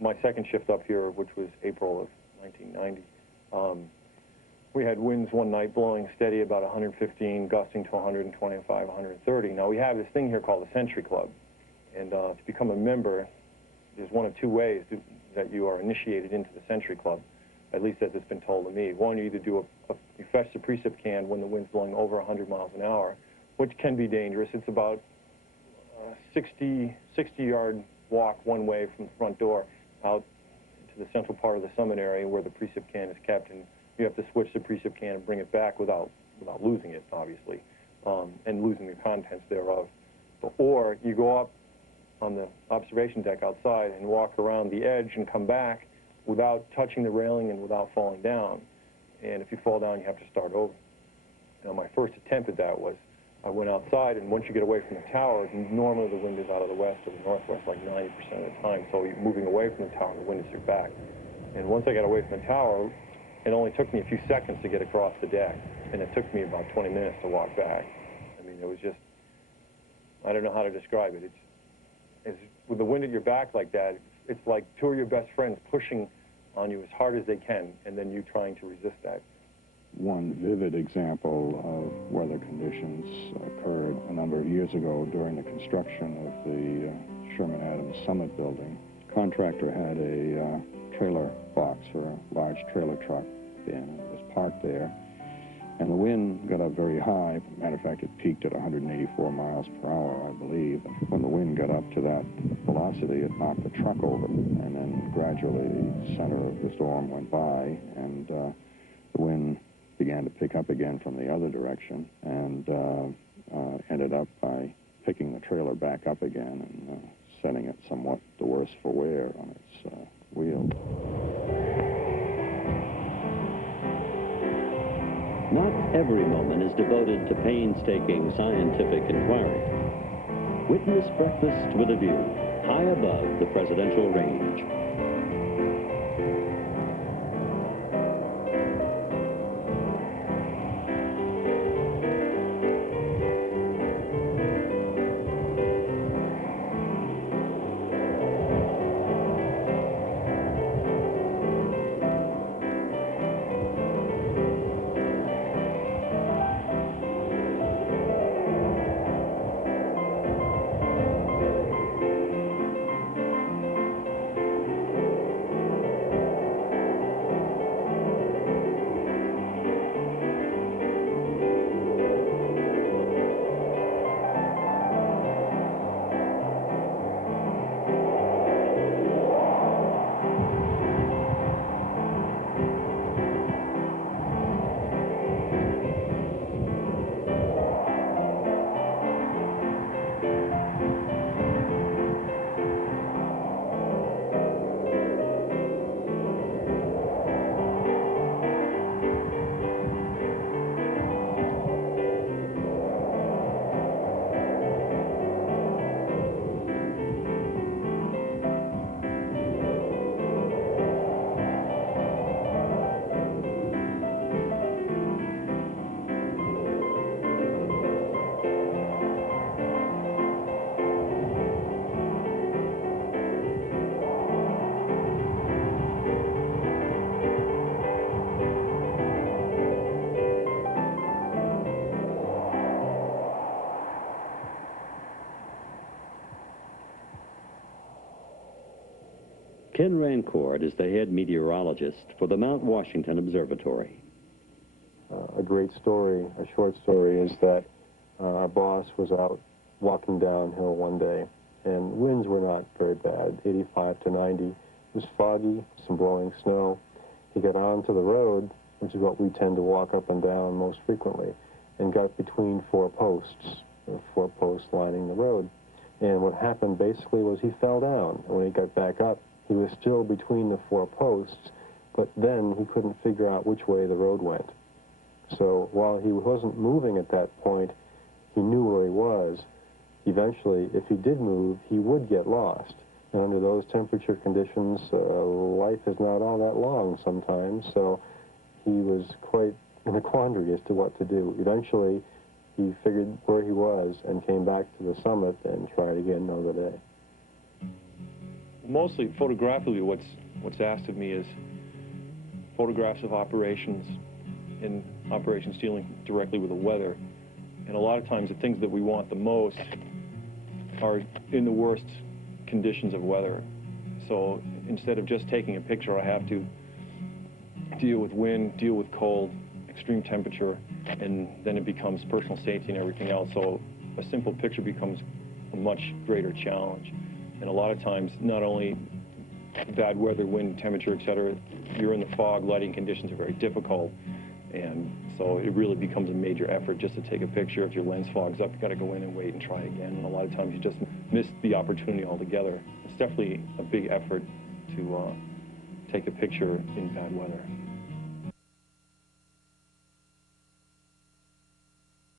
My second shift up here, which was April of 1990, we had winds one night blowing steady about 115, gusting to 125, 130. Now, we have this thing here called the Century Club, and to become a member, there's one of two ways that you are initiated into the Century Club, at least as it's been told to me. One, you either do you fetch the precip can when the wind's blowing over 100 miles an hour, which can be dangerous. It's about a 60-yard walk one way from the front door out to the central part of the summit area where the precip can is kept, and you have to switch the precip can and bring it back without losing it, obviously, and losing the contents thereof. Or you go up on the observation deck outside and walk around the edge and come back without touching the railing and without falling down. And if you fall down, you have to start over. Now, my first attempt at that was I went outside, and once you get away from the tower, normally the wind is out of the west or the northwest like 90% of the time, so you're moving away from the tower, the wind is your back. And once I got away from the tower, it only took me a few seconds to get across the deck, and it took me about 20 minutes to walk back. I mean, it was just, I don't know how to describe it. It's with the wind at your back like that, it's like two of your best friends pushing on you as hard as they can, and then you trying to resist that. One vivid example of weather conditions occurred a number of years ago during the construction of the Sherman Adams Summit building. The contractor had a trailer box for a large trailer truck and it was parked there, and the wind got up very high. As a matter of fact, it peaked at 184 miles per hour, I believe. When the wind got up to that velocity, it knocked the truck over, and then gradually the center of the storm went by, and the wind began to pick up again from the other direction, and ended up by picking the trailer back up again and setting it somewhat the worse for wear on its wheels. Not every moment is devoted to painstaking scientific inquiry. Witness breakfast with a view, high above the presidential range. Ken Rancourt is the head meteorologist for the Mount Washington Observatory. A great story, a short story, is that our boss was out walking downhill one day, and winds were not very bad, 85 to 90. It was foggy, some blowing snow. He got onto the road, which is what we tend to walk up and down most frequently, and got between four posts lining the road. And what happened basically was he fell down, and when he got back up, he was still between the four posts, but then he couldn't figure out which way the road went. So while he wasn't moving at that point, he knew where he was. Eventually, if he did move, he would get lost. And under those temperature conditions, life is not all that long sometimes, so he was quite in a quandary as to what to do. Eventually, he figured where he was and came back to the summit and tried again another day. Mostly photographically, what's asked of me is photographs of operations and operations dealing directly with the weather. And a lot of times the things that we want the most are in the worst conditions of weather. So instead of just taking a picture, I have to deal with wind, deal with cold, extreme temperature, and then it becomes personal safety and everything else. So a simple picture becomes a much greater challenge. And a lot of times, not only bad weather, wind, temperature, etc., you're in the fog, lighting conditions are very difficult. And so it really becomes a major effort just to take a picture. If your lens fogs up, you got to go in and wait and try again. And a lot of times you just miss the opportunity altogether. It's definitely a big effort to take a picture in bad weather.